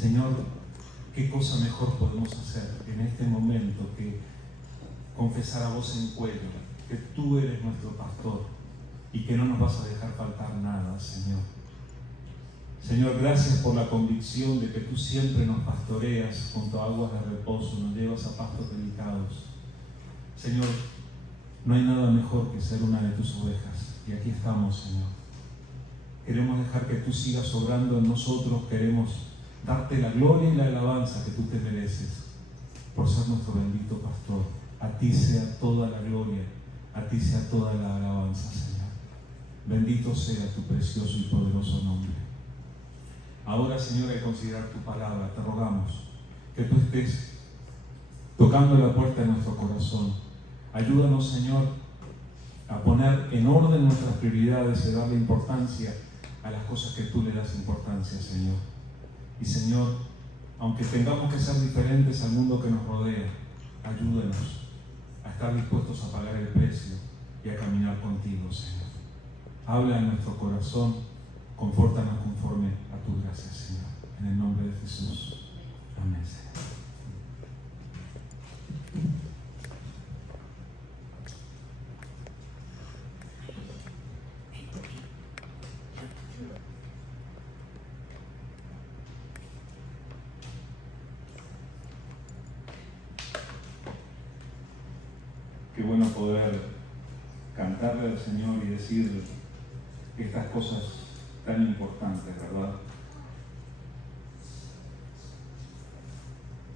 Señor, ¿qué cosa mejor podemos hacer en este momento que confesar a voz en cuello que tú eres nuestro pastor y que no nos vas a dejar faltar nada, Señor? Señor, gracias por la convicción de que tú siempre nos pastoreas junto a aguas de reposo, nos llevas a pastos delicados. Señor, no hay nada mejor que ser una de tus ovejas, y aquí estamos, Señor. Queremos dejar que tú sigas obrando en nosotros, queremos darte la gloria y la alabanza que tú te mereces por ser nuestro bendito pastor. A ti sea toda la gloria, a ti sea toda la alabanza, Señor. Bendito sea tu precioso y poderoso nombre. Ahora, Señor, al considerar tu palabra, te rogamos que tú estés tocando la puerta de nuestro corazón. Ayúdanos, Señor, a poner en orden nuestras prioridades y darle importancia a las cosas que tú le das importancia, Señor. Y, Señor, aunque tengamos que ser diferentes al mundo que nos rodea, ayúdanos a estar dispuestos a pagar el precio y a caminar contigo, Señor. Habla en nuestro corazón, confórtanos conforme a tu gracia, Señor. En el nombre de Jesús. Amén, Señor. Qué bueno poder cantarle al Señor y decirle estas cosas tan importantes, ¿verdad?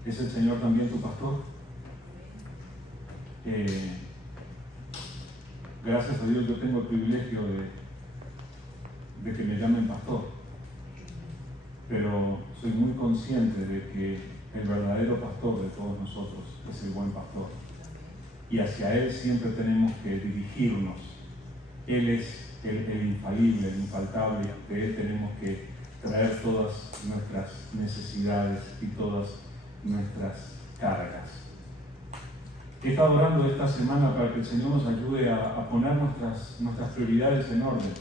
¿Es el Señor también tu pastor? Gracias a Dios yo tengo el privilegio de que me llamen pastor, pero soy muy consciente de que el verdadero pastor de todos nosotros es el buen pastor. Y hacia Él siempre tenemos que dirigirnos. Él es el infalible, el infaltable. De Él tenemos que traer todas nuestras necesidades y todas nuestras cargas. He estado orando esta semana para que el Señor nos ayude a poner nuestras prioridades en orden.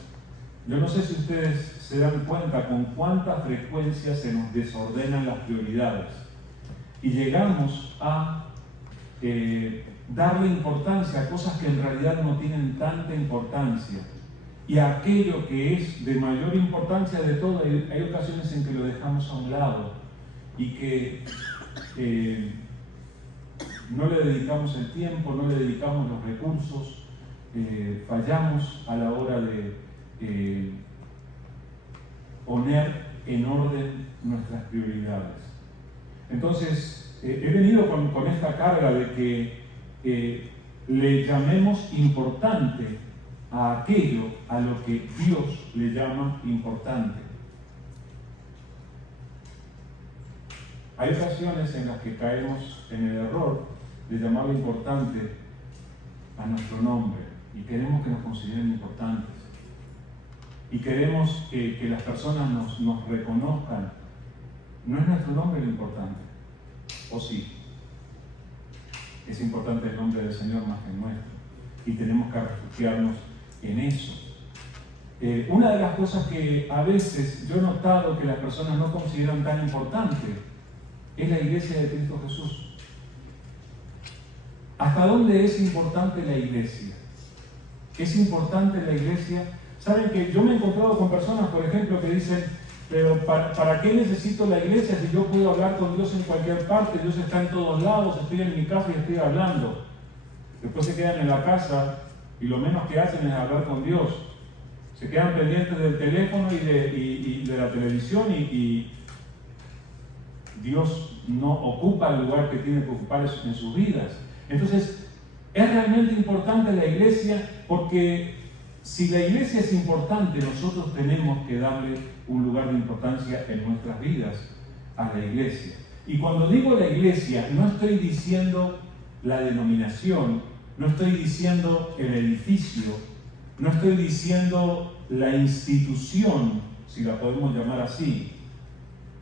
Yo no sé si ustedes se dan cuenta con cuánta frecuencia se nos desordenan las prioridades y llegamos a darle importancia a cosas que en realidad no tienen tanta importancia, y a aquello que es de mayor importancia de todo, hay ocasiones en que lo dejamos a un lado y que no le dedicamos el tiempo, no le dedicamos los recursos, fallamos a la hora de poner en orden nuestras prioridades. Entonces, he venido con esta carga de que le llamemos importante a aquello a lo que Dios le llama importante. Hay ocasiones en las que caemos en el error de llamarle importante a nuestro nombre y queremos que nos consideren importantes y queremos que las personas nos reconozcan. No es nuestro nombre lo importante, ¿o sí? Es importante el nombre del Señor más que el nuestro y tenemos que refugiarnos en eso. Una de las cosas que a veces yo he notado que las personas no consideran tan importante es la iglesia de Cristo Jesús. ¿Hasta dónde es importante la iglesia? ¿Es importante la iglesia? Saben que yo me he encontrado con personas, por ejemplo, que dicen: pero ¿para qué necesito la iglesia si yo puedo hablar con Dios en cualquier parte? Dios está en todos lados, estoy en mi casa y estoy hablando. Después se quedan en la casa y lo menos que hacen es hablar con Dios. Se quedan pendientes del teléfono y de la televisión y Dios no ocupa el lugar que tiene que ocupar en sus vidas. Entonces, es realmente importante la iglesia, porque si la iglesia es importante, nosotros tenemos que darle un lugar de importancia en nuestras vidas a la iglesia. Y cuando digo la iglesia, no estoy diciendo la denominación, no estoy diciendo el edificio, no estoy diciendo la institución, si la podemos llamar así.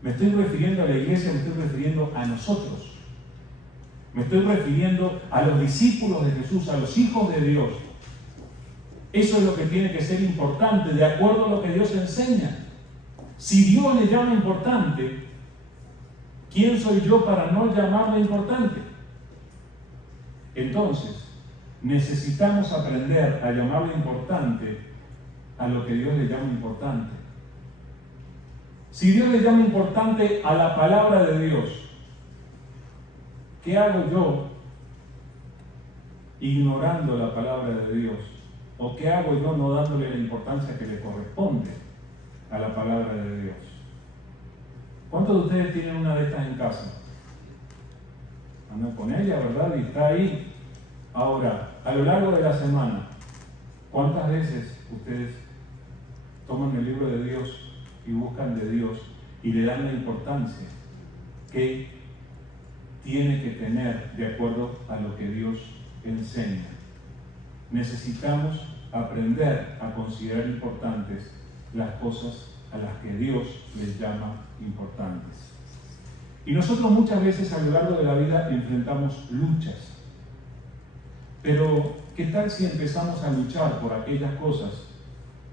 Me estoy refiriendo a la iglesia, me estoy refiriendo a nosotros. Me estoy refiriendo a los discípulos de Jesús, a los hijos de Dios. Eso es lo que tiene que ser importante, de acuerdo a lo que Dios enseña. Si Dios le llama importante, ¿Quién soy yo para no llamarla importante? Entonces, necesitamos aprender a llamarle importante a lo que Dios le llama importante. Si Dios le llama importante a la palabra de Dios, ¿qué hago yo ignorando la palabra de Dios? ¿O qué hago yo no dándole la importancia que le corresponde a la palabra de Dios? ¿Cuántos de ustedes tienen una de estas en casa? Andan con ella, ¿verdad? Y está ahí. Ahora, a lo largo de la semana, ¿cuántas veces ustedes toman el libro de Dios y buscan de Dios y le dan la importancia que tiene que tener de acuerdo a lo que Dios enseña? Necesitamos aprender a considerar importantes las cosas a las que Dios les llama importantes. Y nosotros muchas veces a lo largo de la vida enfrentamos luchas. Pero, ¿qué tal si empezamos a luchar por aquellas cosas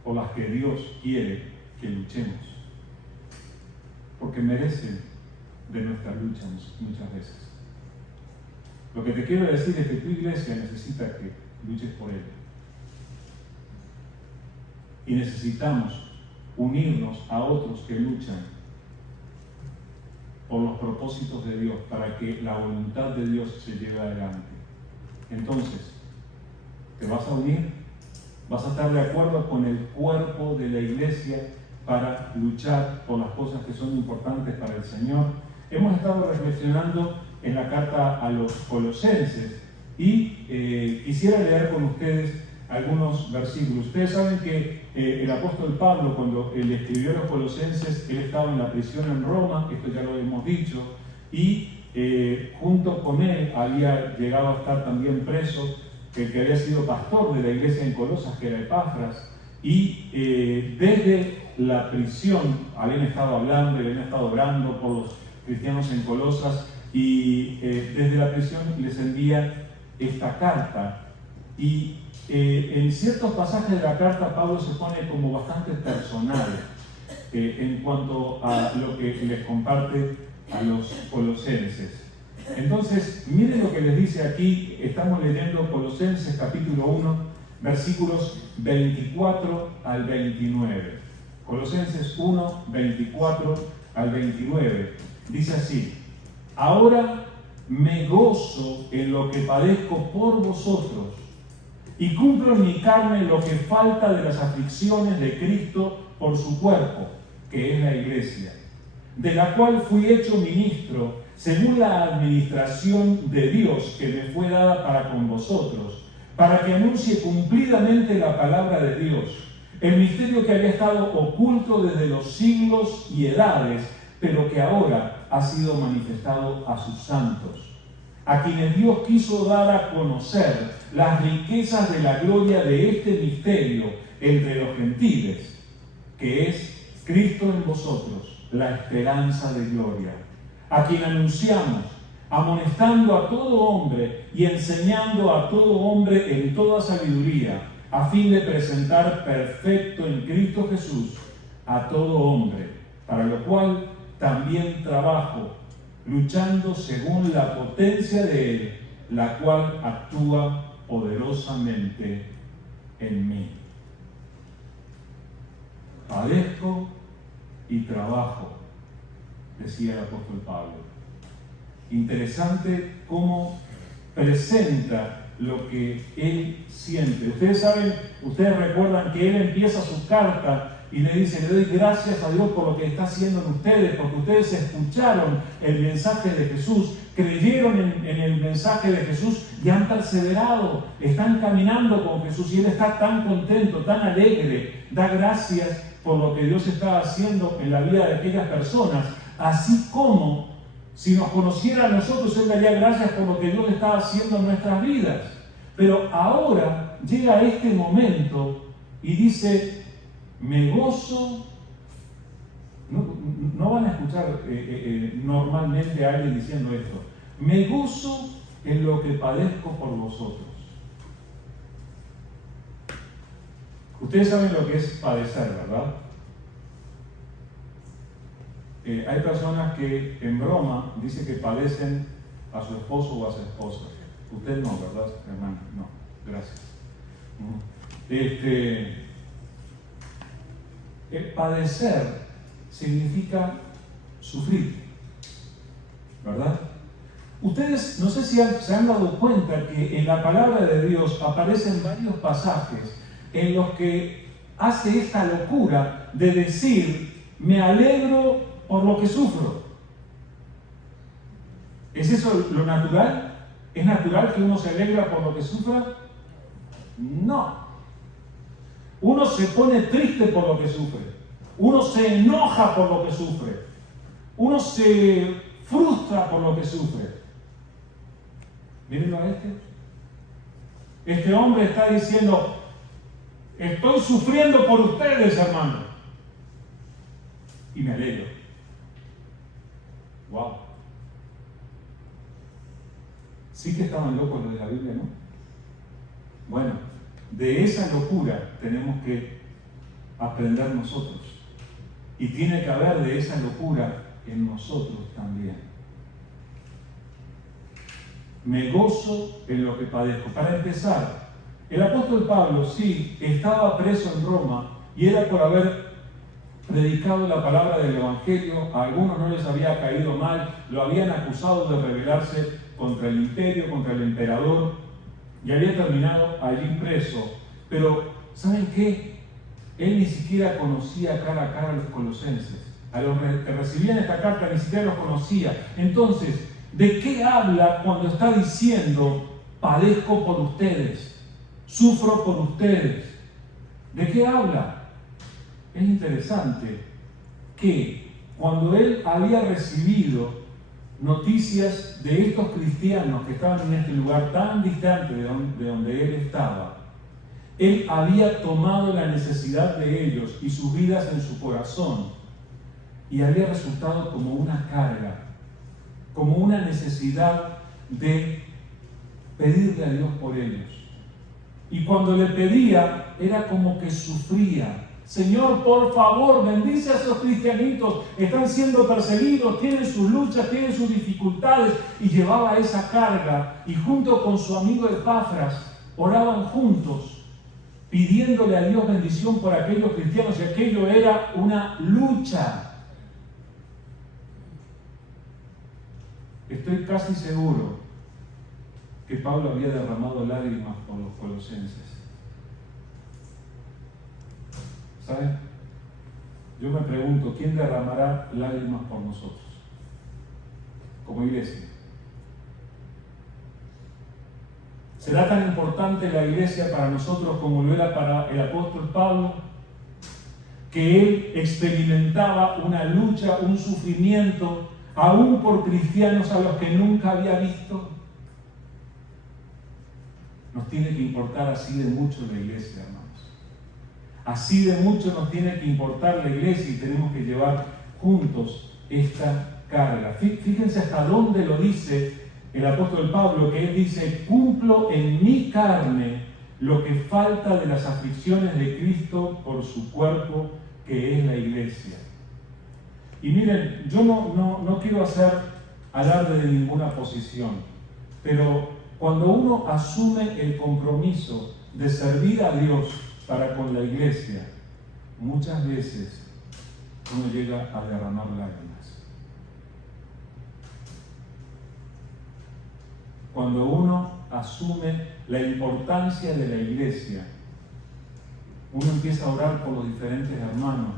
por las que Dios quiere que luchemos? Porque merecen de nuestra lucha muchas veces. Lo que te quiero decir es que tu iglesia necesita que luches por ella. Y necesitamos unirnos a otros que luchan por los propósitos de Dios, para que la voluntad de Dios se lleve adelante. Entonces, ¿te vas a unir? ¿Vas a estar de acuerdo con el cuerpo de la iglesia para luchar por las cosas que son importantes para el Señor? Hemos estado reflexionando en la carta a los Colosenses y quisiera leer con ustedes algunos versículos. Ustedes saben que el apóstol Pablo, cuando él escribió a los Colosenses, él estaba en la prisión en Roma, esto ya lo hemos dicho, y junto con él había llegado a estar también preso el que había sido pastor de la iglesia en Colosas, que era Epafras, y desde la prisión habían estado hablando, habían estado orando por los cristianos en Colosas, y desde la prisión les envía esta carta. Y en ciertos pasajes de la carta Pablo se pone como bastante personal en cuanto a lo que les comparte a los colosenses. Entonces, miren lo que les dice aquí. Estamos leyendo Colosenses capítulo 1, versículos 24 al 29. Colosenses 1, 24 al 29. Dice así: ahora me gozo en lo que padezco por vosotros y cumplo en mi carne lo que falta de las aflicciones de Cristo por su cuerpo, que es la iglesia, de la cual fui hecho ministro según la administración de Dios que me fue dada para con vosotros, para que anuncie cumplidamente la palabra de Dios, el misterio que había estado oculto desde los siglos y edades, pero que ahora ha sido manifestado a sus santos, a quienes Dios quiso dar a conocer las riquezas de la gloria de este misterio entre los gentiles, que es Cristo en vosotros, la esperanza de gloria, a quien anunciamos, amonestando a todo hombre y enseñando a todo hombre en toda sabiduría, a fin de presentar perfecto en Cristo Jesús a todo hombre, para lo cual también trabajo, luchando según la potencia de Él, la cual actúa poderosamente en mí. Padezco y trabajo, decía el apóstol Pablo. Interesante cómo presenta lo que él siente. Ustedes saben, ustedes recuerdan que él empieza su carta y le dice: le doy gracias a Dios por lo que está haciendo en ustedes, porque ustedes escucharon el mensaje de Jesús, creyeron en el mensaje de Jesús y han perseverado, están caminando con Jesús, y él está tan contento, tan alegre, da gracias por lo que Dios está haciendo en la vida de aquellas personas, así como si nos conociera a nosotros, él daría gracias por lo que Dios está haciendo en nuestras vidas. Pero ahora llega este momento y dice: me gozo. No van a escuchar normalmente a alguien diciendo esto: me gozo en lo que padezco por vosotros. Ustedes saben lo que es padecer, ¿verdad? hay personas que en broma dicen que padecen a su esposo o a su esposa. Usted no, ¿verdad, hermano? No, gracias. Padecer significa sufrir, ¿verdad? Ustedes, no sé si se han dado cuenta que en la palabra de Dios aparecen varios pasajes en los que hace esta locura de decir, me alegro por lo que sufro. ¿Es eso lo natural? ¿Es natural que uno se alegra por lo que sufra? No. Uno se pone triste por lo que sufre. Uno se enoja por lo que sufre. Uno se frustra por lo que sufre. Mírenlo a este. Este hombre está diciendo, estoy sufriendo por ustedes, hermano. Y me alegro. Wow. Sí que estaban locos los de la Biblia, ¿no? Bueno, de esa locura tenemos que aprender nosotros. Y tiene que haber de esa locura en nosotros también. Me gozo en lo que padezco. Para empezar, el apóstol Pablo sí estaba preso en Roma y era por haber predicado la palabra del Evangelio. A algunos no les había caído mal, lo habían acusado de rebelarse contra el imperio, contra el emperador, y había terminado allí preso. Pero, ¿saben qué? Él ni siquiera conocía cara a cara a los colosenses. A los que recibían esta carta ni siquiera los conocía. Entonces, ¿de qué habla cuando está diciendo, padezco por ustedes, sufro por ustedes? ¿De qué habla? Es interesante que cuando él había recibido noticias de estos cristianos que estaban en este lugar tan distante de donde él estaba, él había tomado la necesidad de ellos y sus vidas en su corazón y había resultado como una carga, como una necesidad de pedirle a Dios por ellos. Y cuando le pedía, era como que sufría. Señor, por favor, bendice a esos cristianitos, están siendo perseguidos, tienen sus luchas, tienen sus dificultades, y llevaba esa carga, y junto con su amigo Epafras, oraban juntos, pidiéndole a Dios bendición por aquellos cristianos, y aquello era una lucha. Estoy casi seguro que Pablo había derramado lágrimas por los colosenses. ¿Saben? Yo me pregunto, ¿quién derramará lágrimas por nosotros como iglesia? ¿Será tan importante la iglesia para nosotros como lo era para el apóstol Pablo? Que él experimentaba una lucha, un sufrimiento, aún por cristianos a los que nunca había visto. Nos tiene que importar así de mucho la iglesia, hermanos. Así de mucho nos tiene que importar la iglesia y tenemos que llevar juntos esta carga. Fíjense hasta dónde lo dice el apóstol Pablo, que él dice, cumplo en mi carne lo que falta de las aflicciones de Cristo por su cuerpo, que es la iglesia. Y miren, yo no quiero hacer alarde de ninguna posición, pero cuando uno asume el compromiso de servir a Dios para con la iglesia, muchas veces uno llega a derramar lágrimas. Cuando uno asume la importancia de la iglesia, uno empieza a orar por los diferentes hermanos,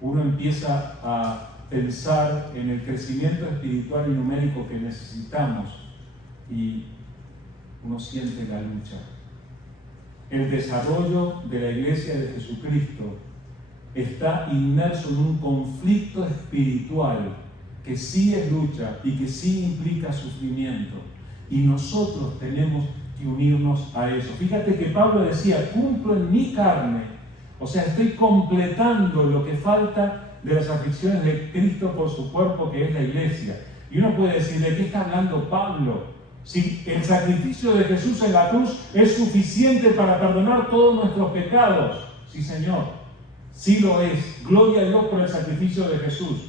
uno empieza a pensar en el crecimiento espiritual y numérico que necesitamos y uno siente la lucha. El desarrollo de la iglesia de Jesucristo está inmerso en un conflicto espiritual que sí es lucha y que sí implica sufrimiento. Y nosotros tenemos que unirnos a eso. Fíjate que Pablo decía, cumplo en mi carne, o sea, estoy completando lo que falta de las aflicciones de Cristo por su cuerpo, que es la iglesia. Y uno puede decir, ¿de qué está hablando Pablo? Si el sacrificio de Jesús en la cruz es suficiente para perdonar todos nuestros pecados, sí, Señor, sí lo es. Gloria a Dios por el sacrificio de Jesús.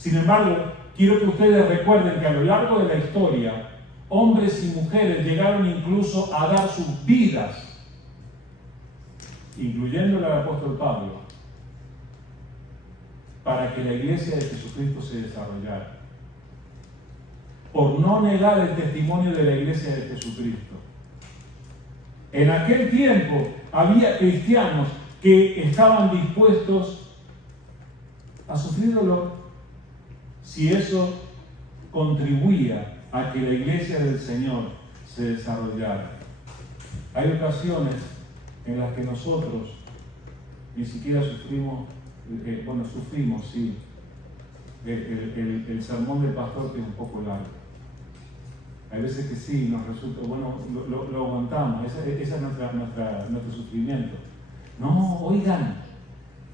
Sin embargo, quiero que ustedes recuerden que a lo largo de la historia, hombres y mujeres llegaron incluso a dar sus vidas, incluyendo el apóstol Pablo, para que la iglesia de Jesucristo se desarrollara, por no negar el testimonio de la iglesia de Jesucristo. En aquel tiempo había cristianos que estaban dispuestos a sufrir dolor si eso contribuía a que la iglesia del Señor se desarrollara. Hay ocasiones en las que nosotros ni siquiera sufrimos, sí, el sermón del pastor, que es un poco largo. Hay veces que sí, nos resulta, lo aguantamos, ese es nuestro sufrimiento. No, oigan,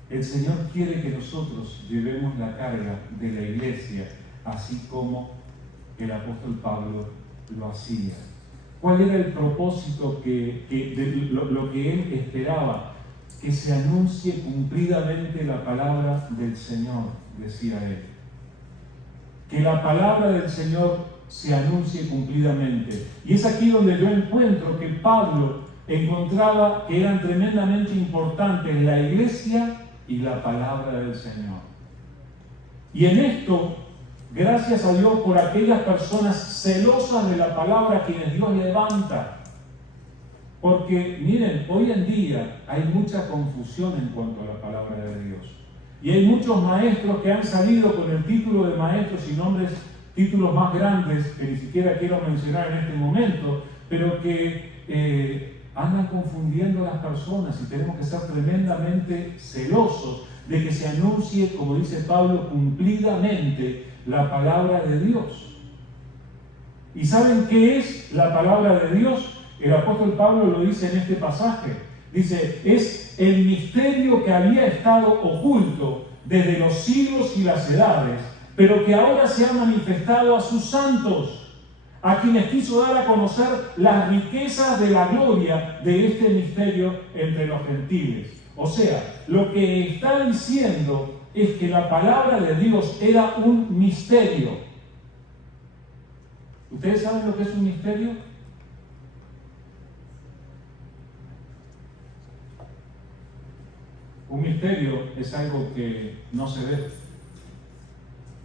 el Señor quiere que nosotros llevemos la carga de la iglesia, así como el apóstol Pablo lo hacía. ¿Cuál era el propósito lo que él esperaba? Que se anuncie cumplidamente la palabra del Señor, decía él. Que la palabra del Señor se anuncie cumplidamente. Y es aquí donde yo encuentro que Pablo encontraba que eran tremendamente importantes la iglesia y la palabra del Señor. Y en esto, gracias a Dios por aquellas personas celosas de la palabra, quienes Dios levanta. Porque miren, hoy en día hay mucha confusión en cuanto a la palabra de Dios. Y hay muchos maestros que han salido con el título de maestros y nombres, títulos más grandes que ni siquiera quiero mencionar en este momento, pero que andan confundiendo a las personas, y tenemos que ser tremendamente celosos de que se anuncie, como dice Pablo, cumplidamente la palabra de Dios. ¿Y saben qué es la palabra de Dios? El apóstol Pablo lo dice en este pasaje. Dice, es el misterio que había estado oculto desde los siglos y las edades, pero que ahora se ha manifestado a sus santos, a quienes quiso dar a conocer las riquezas de la gloria de este misterio entre los gentiles. O sea, lo que está diciendo es que la palabra de Dios era un misterio. ¿Ustedes saben lo que es un misterio? Un misterio es algo que no se ve.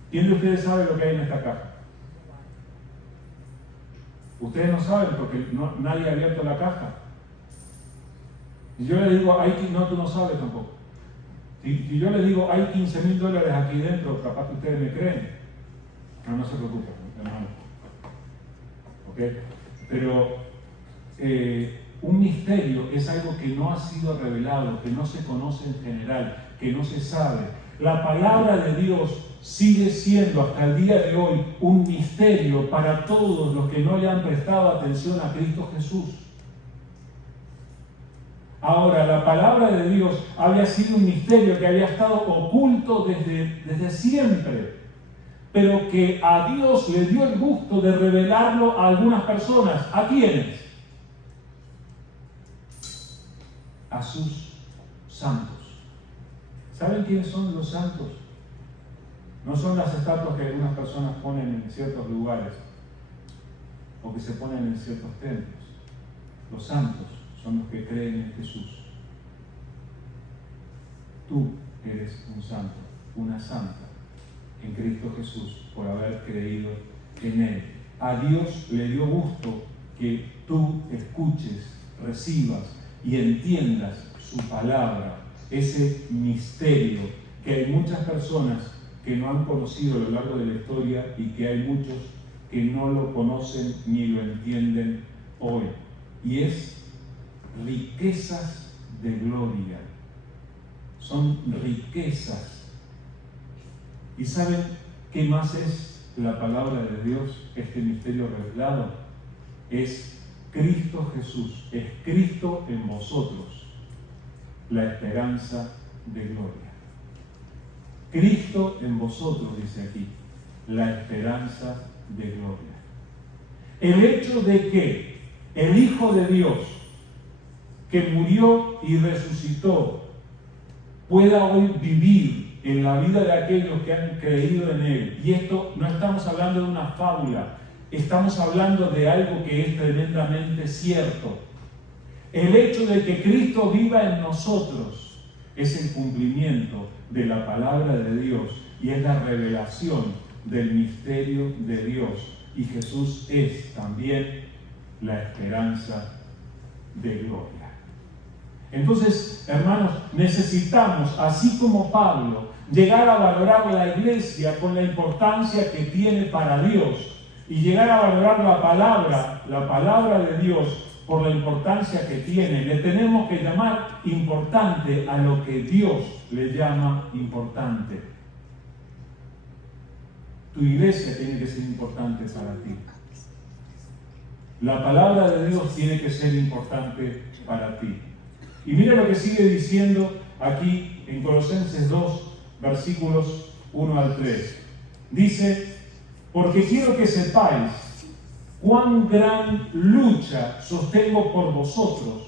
¿Quién de ustedes sabe lo que hay en esta caja? Ustedes no saben porque nadie ha abierto la caja. Y yo le digo, tú no sabes tampoco. Si yo le digo, hay $15,000 aquí dentro, capaz que ustedes me creen. No se preocupen, hermano. ¿Ok? Pero un misterio es algo que no ha sido revelado, que no se conoce en general, que no se sabe. La palabra de Dios sigue siendo hasta el día de hoy un misterio para todos los que no le han prestado atención a Cristo Jesús. Ahora, la palabra de Dios había sido un misterio que había estado oculto desde siempre, pero que a Dios le dio el gusto de revelarlo a algunas personas. ¿A quiénes? A sus santos. ¿Saben quiénes son los santos? No son las estatuas que algunas personas ponen en ciertos lugares o que se ponen en ciertos templos. Los santos son los que creen en Jesús. Tú eres un santo, una santa en Cristo Jesús por haber creído en Él. A Dios le dio gusto que tú escuches, recibas y entiendas su palabra, ese misterio que hay muchas personas que no han conocido a lo largo de la historia y que hay muchos que no lo conocen ni lo entienden hoy. Y es riquezas de gloria. Son riquezas. ¿Y saben qué más es la palabra de Dios, este misterio revelado? Es Cristo Jesús, es Cristo en vosotros, la esperanza de gloria. Cristo en vosotros, dice aquí, la esperanza de gloria. El hecho de que el Hijo de Dios, que murió y resucitó, pueda hoy vivir en la vida de aquellos que han creído en Él. Y esto no estamos hablando de una fábula, estamos hablando de algo que es tremendamente cierto. El hecho de que Cristo viva en nosotros es el cumplimiento de la palabra de Dios y es la revelación del misterio de Dios. Y Jesús es también la esperanza de gloria. Entonces, hermanos, necesitamos, así como Pablo, llegar a valorar la iglesia con la importancia que tiene para Dios y llegar a valorar la palabra de Dios por la importancia que tiene. Le tenemos que llamar importante a lo que Dios le llama importante. Tu iglesia tiene que ser importante para ti. La palabra de Dios tiene que ser importante para ti. Y mira lo que sigue diciendo aquí en Colosenses 2, versículos 1 al 3. Dice, porque quiero que sepáis cuán gran lucha sostengo por vosotros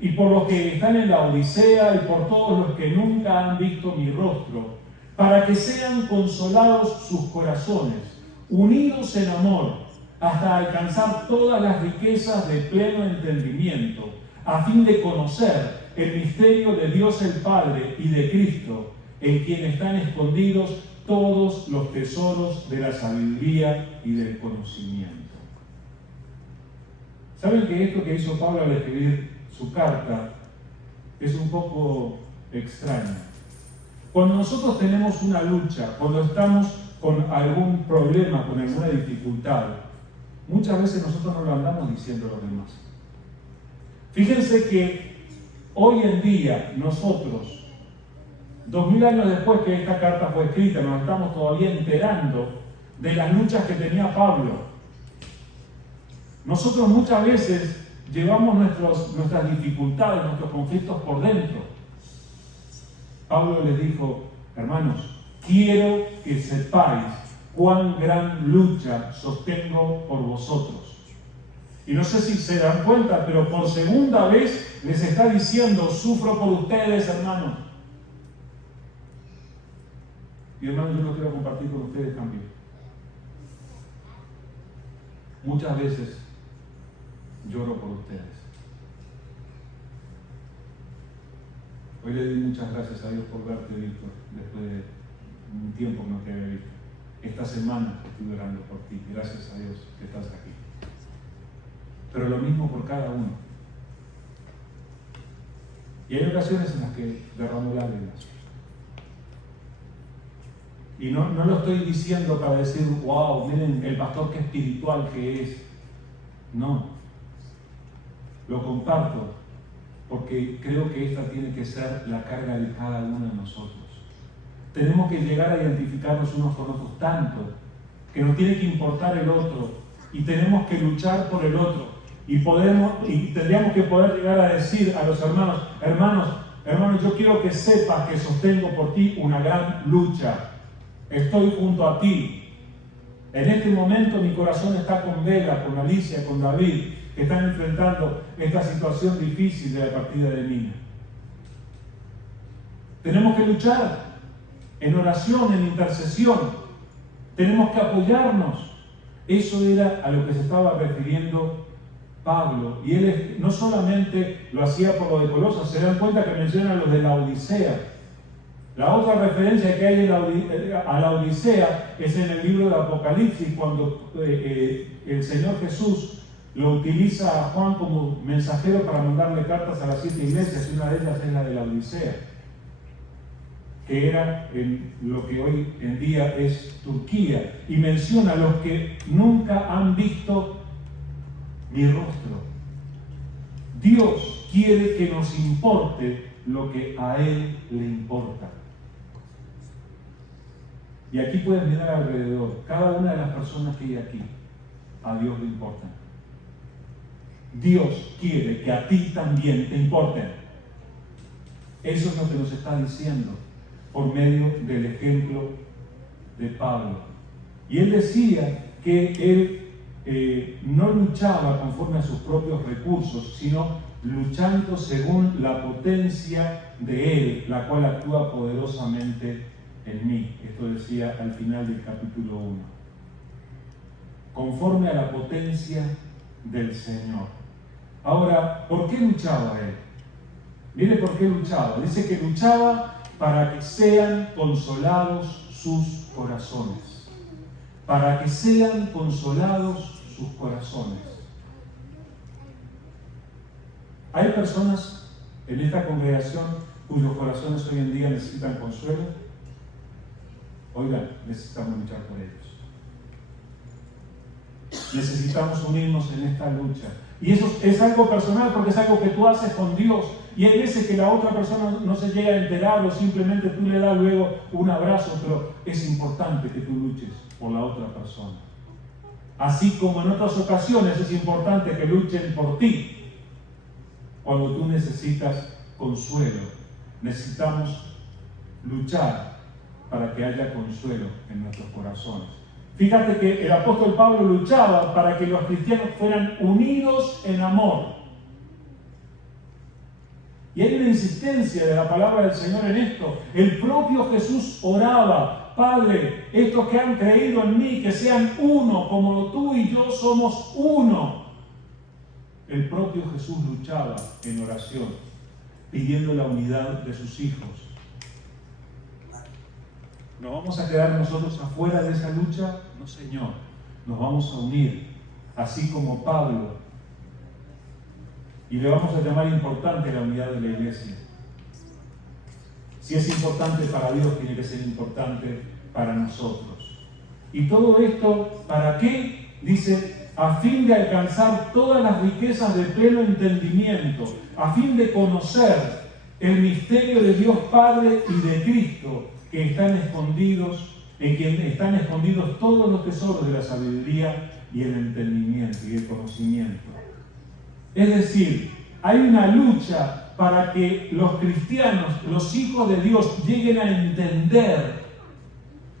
y por los que están en la Odisea y por todos los que nunca han visto mi rostro, para que sean consolados sus corazones, unidos en amor, hasta alcanzar todas las riquezas de pleno entendimiento, a fin de conocer el misterio de Dios el Padre y de Cristo, en quien están escondidos todos los tesoros de la sabiduría y del conocimiento. ¿Saben que esto que hizo Pablo al escribir su carta es un poco extraño? Cuando nosotros tenemos una lucha, cuando estamos con algún problema, con alguna dificultad, muchas veces nosotros no lo andamos diciendo a los demás. Fíjense que hoy en día nosotros, 2000 años después que esta carta fue escrita, nos estamos todavía enterando de las luchas que tenía Pablo. Nosotros muchas veces llevamos nuestras dificultades, nuestros conflictos por dentro. Pablo les dijo, hermanos, quiero que sepáis cuán gran lucha sostengo por vosotros. Y no sé si se dan cuenta, pero por segunda vez les está diciendo, sufro por ustedes, hermanos. Y hermanos, yo lo quiero compartir con ustedes también. Muchas veces lloro por ustedes. Hoy le doy muchas gracias a Dios por verte, Víctor, después de un tiempo que no te había visto. Esta semana estuve orando por ti. Gracias a Dios que estás aquí. Pero lo mismo por cada uno. Y hay ocasiones en las que derramo lágrimas. Y no lo estoy diciendo para decir, wow, miren el pastor qué espiritual que es. No. Lo comparto porque creo que esta tiene que ser la carga de cada uno de nosotros. Tenemos que llegar a identificarnos unos con otros tanto que nos tiene que importar el otro y tenemos que luchar por el otro y tendríamos que poder llegar a decir a los hermanos, yo quiero que sepas que sostengo por ti una gran lucha. Estoy junto a ti. En este momento mi corazón está con Vela, con Alicia, con David, que están enfrentando esta situación difícil de la partida de Nina. Tenemos que luchar en oración, en intercesión. Tenemos que apoyarnos. Eso era a lo que se estaba refiriendo Pablo. Y él no solamente lo hacía por lo de Colosas, se dan cuenta que menciona a los de la Odisea. La otra referencia que hay a la Odisea es en el libro de Apocalipsis, cuando el Señor Jesús lo utiliza a Juan como mensajero para mandarle cartas a las 7 iglesias, y una de ellas es la de la Odisea, que era en lo que hoy en día es Turquía, y menciona a los que nunca han visto mi rostro. Dios quiere que nos importe lo que a Él le importa. Y aquí puedes mirar alrededor, cada una de las personas que hay aquí, a Dios le importan. Dios quiere que a ti también te importen. Eso es lo que nos está diciendo por medio del ejemplo de Pablo. Y él decía que él no luchaba conforme a sus propios recursos, sino luchando según la potencia de Él, la cual actúa poderosamente en mí. Esto decía al final del capítulo 1. Conforme a la potencia del Señor. Ahora, ¿por qué luchaba él? Mire por qué luchaba. Dice que luchaba para que sean consolados sus corazones. Para que sean consolados sus corazones. Hay personas en esta congregación cuyos corazones hoy en día necesitan consuelo. Oigan, necesitamos luchar por ellos. Necesitamos unirnos en esta lucha. Y eso es algo personal porque es algo que tú haces con Dios. Y hay veces que la otra persona no se llega a enterar o simplemente tú le das luego un abrazo, pero es importante que tú luches por la otra persona. Así como en otras ocasiones es importante que luchen por ti. Cuando tú necesitas consuelo, necesitamos luchar para que haya consuelo en nuestros corazones. Fíjate que el apóstol Pablo luchaba para que los cristianos fueran unidos en amor. Y hay una insistencia de la palabra del Señor en esto. El propio Jesús oraba: Padre, estos que han creído en mí, que sean uno, como tú y yo somos uno. El propio Jesús luchaba en oración, pidiendo la unidad de sus hijos. ¿Nos vamos a quedar nosotros afuera de esa lucha? No, Señor. Nos vamos a unir, así como Pablo. Y le vamos a llamar importante la unidad de la iglesia. Si es importante para Dios, tiene que ser importante para nosotros. ¿Y todo esto para qué? Dice, a fin de alcanzar todas las riquezas de pleno entendimiento, a fin de conocer el misterio de Dios Padre y de Cristo, que están escondidos, en quien están escondidos todos los tesoros de la sabiduría y el entendimiento y el conocimiento. Es decir, hay una lucha para que los cristianos, los hijos de Dios, lleguen a entender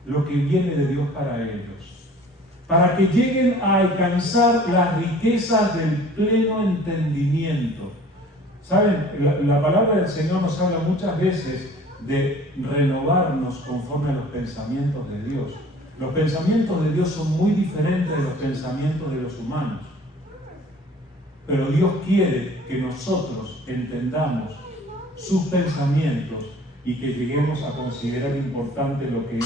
lo que viene de Dios para ellos. Para que lleguen a alcanzar las riquezas del pleno entendimiento. ¿Saben? La palabra del Señor nos habla muchas veces de renovarnos conforme a los pensamientos de Dios. Los pensamientos de Dios son muy diferentes de los pensamientos de los humanos. Pero Dios quiere que nosotros entendamos sus pensamientos y que lleguemos a considerar importante lo que Él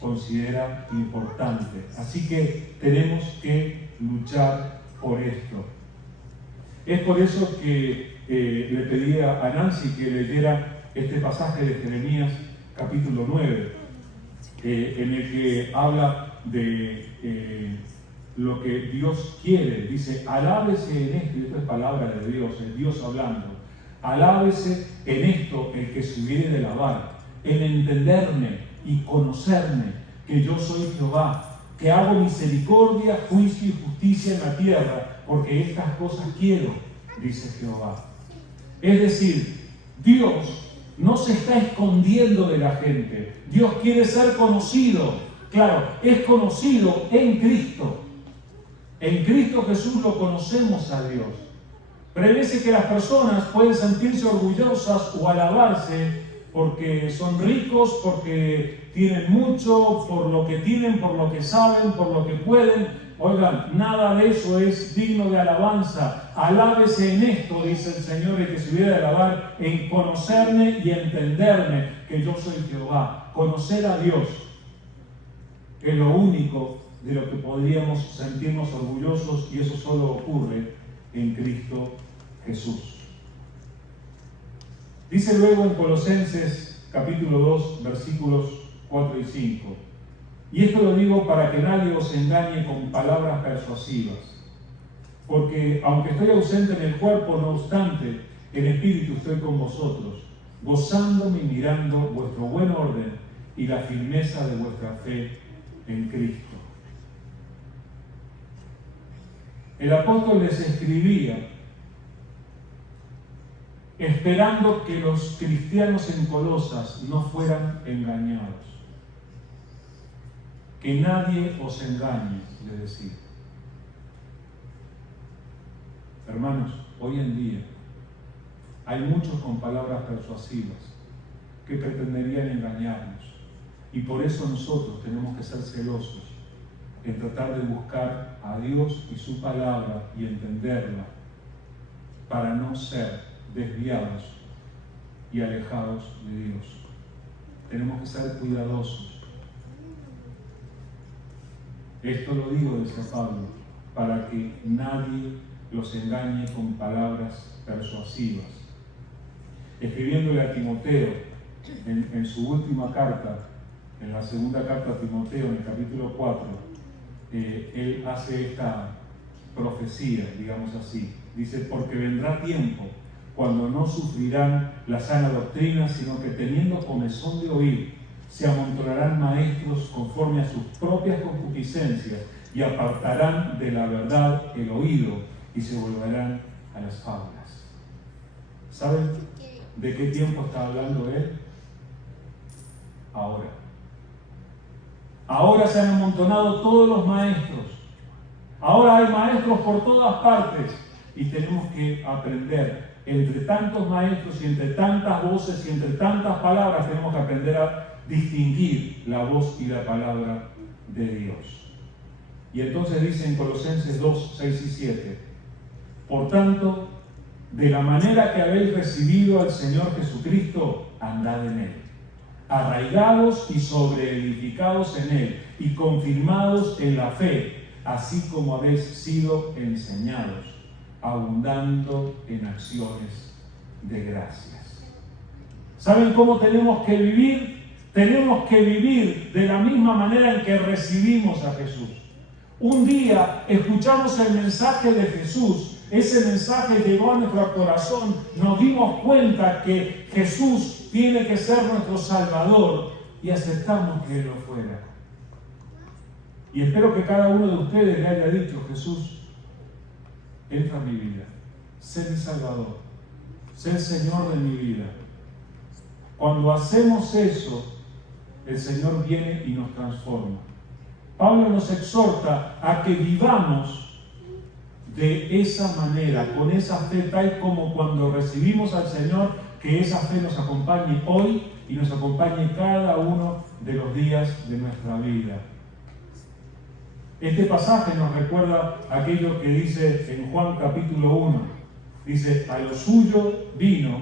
considera importante. Así que tenemos que luchar por esto. Es por eso que le pedí a Nancy que leyera este pasaje de Jeremías capítulo 9, en el que habla de lo que Dios quiere. Dice, alábese en esto, y esto es palabra de Dios, es Dios hablando. Alábese en esto el que se hubiere de alabar, en entenderme y conocerme, que yo soy Jehová, que hago misericordia, juicio y justicia en la tierra, porque estas cosas quiero, dice Jehová. Es decir, Dios no se está escondiendo de la gente. Dios quiere ser conocido. Claro, es conocido en Cristo. En Cristo Jesús lo conocemos a Dios. Pero hay veces que las personas pueden sentirse orgullosas o alabarse porque son ricos, porque tienen mucho, por lo que tienen, por lo que saben, por lo que pueden. Oigan, nada de eso es digno de alabanza. Alábese en esto, dice el Señor, el que se hubiera de alabar, en conocerme y entenderme, que yo soy Jehová. Conocer a Dios es lo único de lo que podríamos sentirnos orgullosos, y eso solo ocurre en Cristo Jesús. Dice luego en Colosenses capítulo 2, versículos 4 y 5. Y esto lo digo para que nadie os engañe con palabras persuasivas. Porque aunque estoy ausente en el cuerpo, no obstante, en espíritu estoy con vosotros, gozándome y mirando vuestro buen orden y la firmeza de vuestra fe en Cristo. El apóstol les escribía esperando que los cristianos en Colosas no fueran engañados. Que nadie os engañe, le decía. Hermanos, hoy en día hay muchos con palabras persuasivas que pretenderían engañarnos. Y por eso nosotros tenemos que ser celosos en tratar de buscar a Dios y su palabra y entenderla para no ser desviados y alejados de Dios. Tenemos que ser cuidadosos. Esto lo digo de San Pablo, para que nadie los engañe con palabras persuasivas. Escribiéndole a Timoteo en su última carta, en la segunda carta a Timoteo, en el capítulo 4, él hace esta profecía, digamos así. Dice, porque vendrá tiempo cuando no sufrirán la sana doctrina, sino que teniendo comezón de oír, se amontonarán maestros conforme a sus propias concupiscencias y apartarán de la verdad el oído y se volverán a las fábulas. ¿Saben de qué tiempo está hablando él? Ahora. Ahora se han amontonado todos los maestros. Ahora hay maestros por todas partes y tenemos que aprender. Entre tantos maestros y entre tantas voces y entre tantas palabras tenemos que aprender a distinguir la voz y la palabra de Dios. Y entonces dice en Colosenses 2, 6 y 7, por tanto, de la manera que habéis recibido al Señor Jesucristo, andad en Él, arraigados y sobreedificados en Él y confirmados en la fe, así como habéis sido enseñados, abundando en acciones de gracias. ¿Saben cómo tenemos que vivir? Tenemos que vivir de la misma manera en que recibimos a Jesús. Un día escuchamos el mensaje de Jesús, ese mensaje llegó a nuestro corazón, nos dimos cuenta que Jesús tiene que ser nuestro Salvador y aceptamos que Él lo fuera. Y espero que cada uno de ustedes le haya dicho, Jesús, entra en mi vida, sé mi Salvador, sé el Señor de mi vida. Cuando hacemos eso, el Señor viene y nos transforma. Pablo nos exhorta a que vivamos de esa manera, con esa fe, tal como cuando recibimos al Señor, que esa fe nos acompañe hoy y nos acompañe cada uno de los días de nuestra vida. Este pasaje nos recuerda aquello que dice en Juan capítulo 1. Dice, a lo suyo vino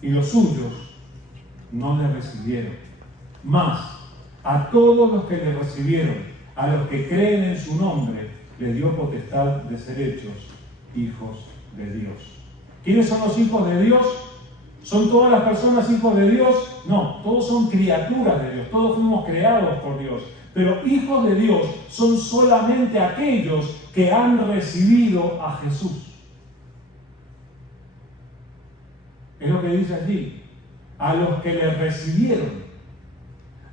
y los suyos no le recibieron. Mas a todos los que le recibieron, a los que creen en su nombre, le dio potestad de ser hechos hijos de Dios. ¿Quiénes son los hijos de Dios? ¿Son todas las personas hijos de Dios? No, todos son criaturas de Dios, todos fuimos creados por Dios. Pero hijos de Dios son solamente aquellos que han recibido a Jesús. Es lo que dice allí. A los que le recibieron,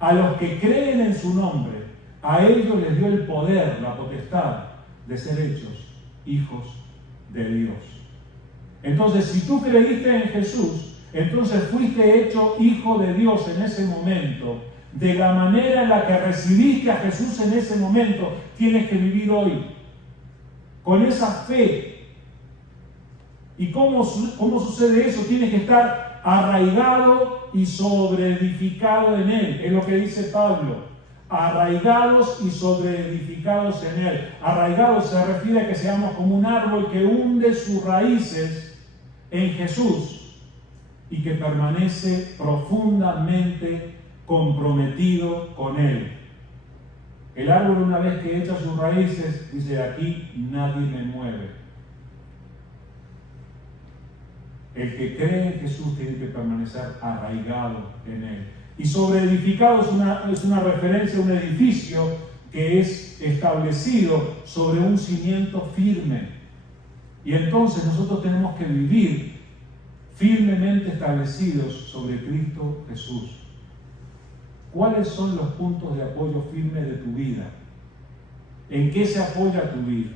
a los que creen en su nombre, a ellos les dio el poder, la potestad de ser hechos hijos de Dios. Entonces, si tú creíste en Jesús, entonces fuiste hecho hijo de Dios en ese momento. De la manera en la que recibiste a Jesús en ese momento, tienes que vivir hoy. Con esa fe. ¿Y cómo sucede eso? Tienes que estar arraigado y sobreedificado en Él. Es lo que dice Pablo. Arraigados y sobreedificados en Él. Arraigados se refiere a que seamos como un árbol que hunde sus raíces en Jesús y que permanece profundamente comprometido con Él. El árbol, una vez que echa sus raíces, dice, aquí nadie me mueve. El que cree en Jesús tiene que permanecer arraigado en Él. Y sobreedificado es una referencia a un edificio que es establecido sobre un cimiento firme. Y entonces nosotros tenemos que vivir firmemente establecidos sobre Cristo Jesús. ¿Cuáles son los puntos de apoyo firme de tu vida? ¿En qué se apoya tu vida?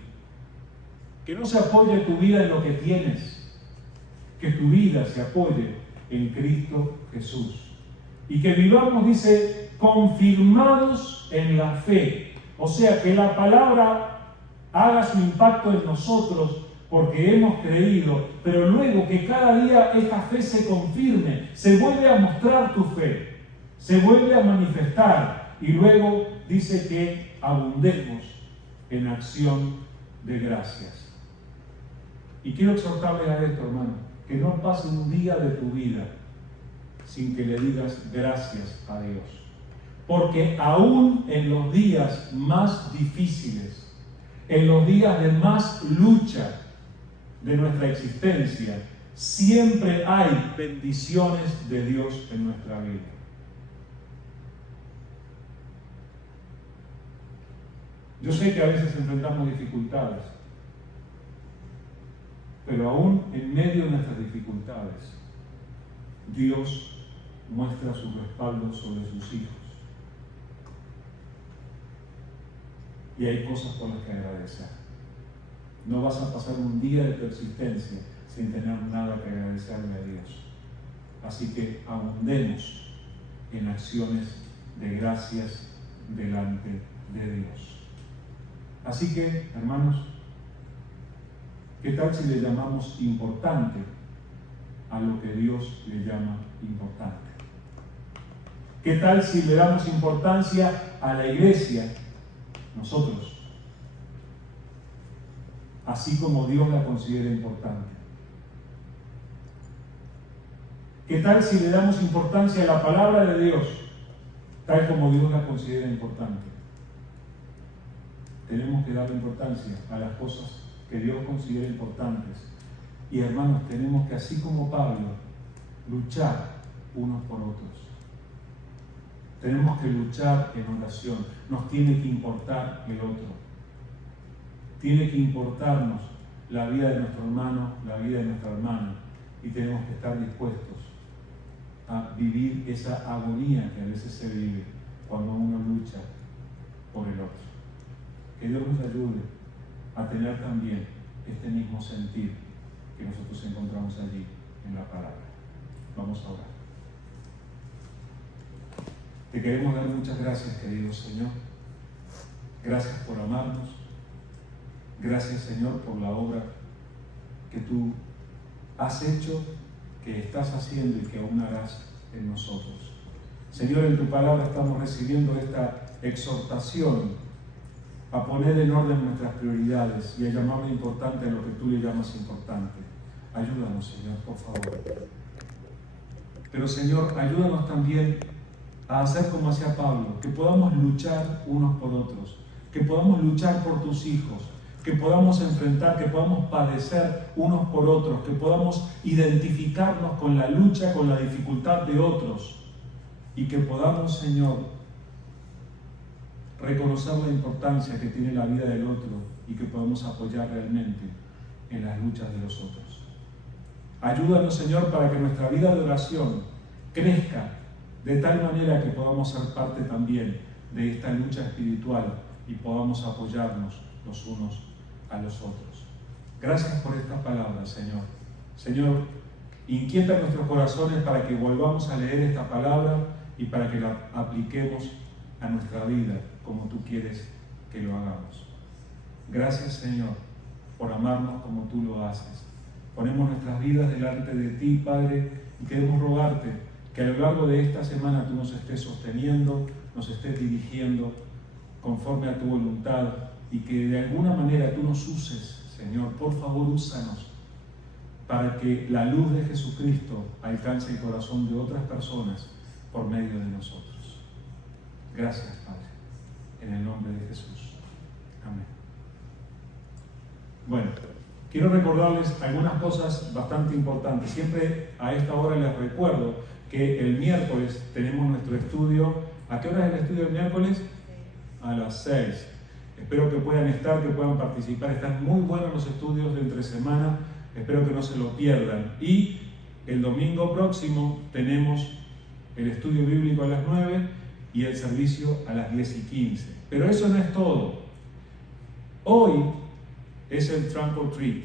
Que no se apoye tu vida en lo que tienes, que tu vida se apoye en Cristo Jesús. Y que vivamos, dice, confirmados en la fe. O sea, que la palabra haga su impacto en nosotros porque hemos creído, pero luego que cada día esta fe se confirme, se vuelve a mostrar tu fe. Se vuelve a manifestar Y luego dice que abundemos en acción de gracias. Y quiero exhortarles a esto, hermano, que no pase un día de tu vida sin que le digas gracias a Dios. Porque aún en los días más difíciles, en los días de más lucha de nuestra existencia, siempre hay bendiciones de Dios en nuestra vida. Yo sé que a veces enfrentamos dificultades, pero aún en medio de nuestras dificultades, Dios muestra su respaldo sobre sus hijos. Y hay cosas por las que agradecer. No vas a pasar un día de tu existencia sin tener nada que agradecerle a Dios. Así que abundemos en acciones de gracias delante de Dios. Así que, hermanos, ¿qué tal si le llamamos importante a lo que Dios le llama importante? ¿Qué tal si le damos importancia a la iglesia, nosotros, así como Dios la considera importante? ¿Qué tal si le damos importancia a la palabra de Dios, tal como Dios la considera importante? Tenemos que darle importancia a las cosas que Dios considera importantes. Y hermanos, tenemos que, así como Pablo, luchar unos por otros. Tenemos que luchar en oración. Nos tiene que importar el otro. Tiene que importarnos la vida de nuestro hermano, la vida de nuestra hermana. Y tenemos que estar dispuestos a vivir esa agonía que a veces se vive cuando uno lucha por el otro. Que Dios nos ayude a tener también este mismo sentir que nosotros encontramos allí en la palabra. Vamos a orar. Te queremos dar muchas gracias, querido Señor. Gracias por amarnos. Gracias, Señor, por la obra que tú has hecho, que estás haciendo y que aún harás en nosotros. Señor, en tu palabra estamos recibiendo esta exhortación a poner en orden nuestras prioridades y a llamarle importante a lo que tú le llamas importante. Ayúdanos, Señor, por favor. Pero, Señor, ayúdanos también a hacer como hacía Pablo, que podamos luchar unos por otros, que podamos luchar por tus hijos, que podamos enfrentar, que podamos padecer unos por otros, que podamos identificarnos con la lucha, con la dificultad de otros y que podamos, Señor, reconocer la importancia que tiene la vida del otro y que podamos apoyar realmente en las luchas de los otros. Ayúdanos, Señor, para que nuestra vida de oración crezca de tal manera que podamos ser parte también de esta lucha espiritual y podamos apoyarnos los unos a los otros. Gracias por estas palabras, Señor. Señor, inquieta nuestros corazones para que volvamos a leer esta palabra y para que la apliquemos a nuestra vida como tú quieres que lo hagamos. Gracias, Señor, por amarnos como tú lo haces. Ponemos nuestras vidas delante de ti, Padre, y queremos rogarte que a lo largo de esta semana tú nos estés sosteniendo, nos estés dirigiendo conforme a tu voluntad y que de alguna manera tú nos uses, Señor. Por favor, úsanos para que la luz de Jesucristo alcance el corazón de otras personas por medio de nosotros. Gracias, Padre, en el nombre de Jesús. Amén. Bueno, quiero recordarles algunas cosas bastante importantes. Siempre a esta hora les recuerdo que el miércoles tenemos nuestro estudio. ¿A qué hora es el estudio del miércoles? A las 6. Espero que puedan estar, que puedan participar. Están muy buenos los estudios de entre semana. Espero que no se lo pierdan. Y el domingo próximo tenemos el estudio bíblico a las 9 y el servicio a las 10:15. Pero eso no es todo. Hoy es el Trunk or Treat.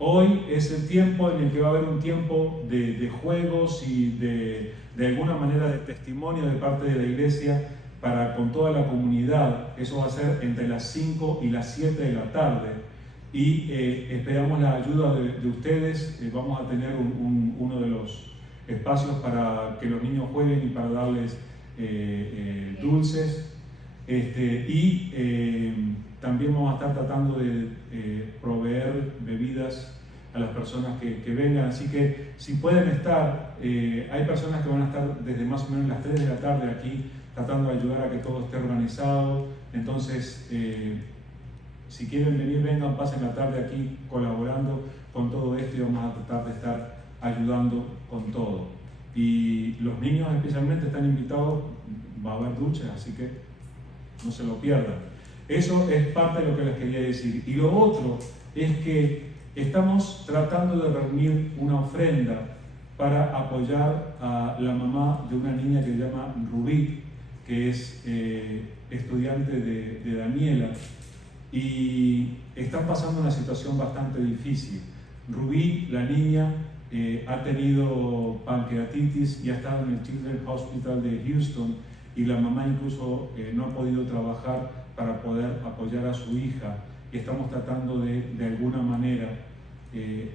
Hoy es el tiempo en el que va a haber un tiempo de juegos y de alguna manera de testimonio de parte de la iglesia con toda la comunidad. Eso va a ser entre las 5 y las 7 de la tarde. Y esperamos la ayuda de ustedes. Vamos a tener uno de los espacios para que los niños jueguen y para darles dulces, y también vamos a estar tratando de proveer bebidas a las personas que vengan, así que si pueden estar, hay personas que van a estar desde más o menos las 3 de la tarde aquí tratando de ayudar a que todo esté organizado. Entonces si quieren venir, vengan, pasen la tarde aquí colaborando con todo esto y vamos a tratar de estar ayudando con todo. Y los niños especialmente están invitados, va a haber duchas, así que no se lo pierdan. Eso es parte de lo que les quería decir. Y lo otro es que estamos tratando de reunir una ofrenda para apoyar a la mamá de una niña que se llama Rubí, que es estudiante de Daniela, y están pasando una situación bastante difícil. Rubí, la niña, ha tenido pancreatitis y ha estado en el Children's Hospital de Houston, y la mamá incluso no ha podido trabajar para poder apoyar a su hija, y estamos tratando de alguna manera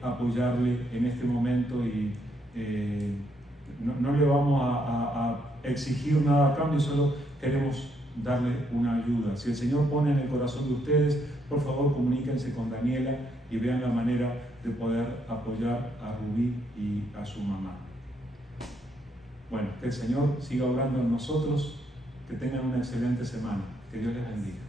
apoyarle en este momento, y no le vamos a exigir nada a cambio, solo queremos darle una ayuda. Si el Señor pone en el corazón de ustedes, por favor comuníquense con Daniela y vean la manera de poder apoyar a Rubí y a su mamá. Bueno, que el Señor siga obrando en nosotros, que tengan una excelente semana, que Dios les bendiga.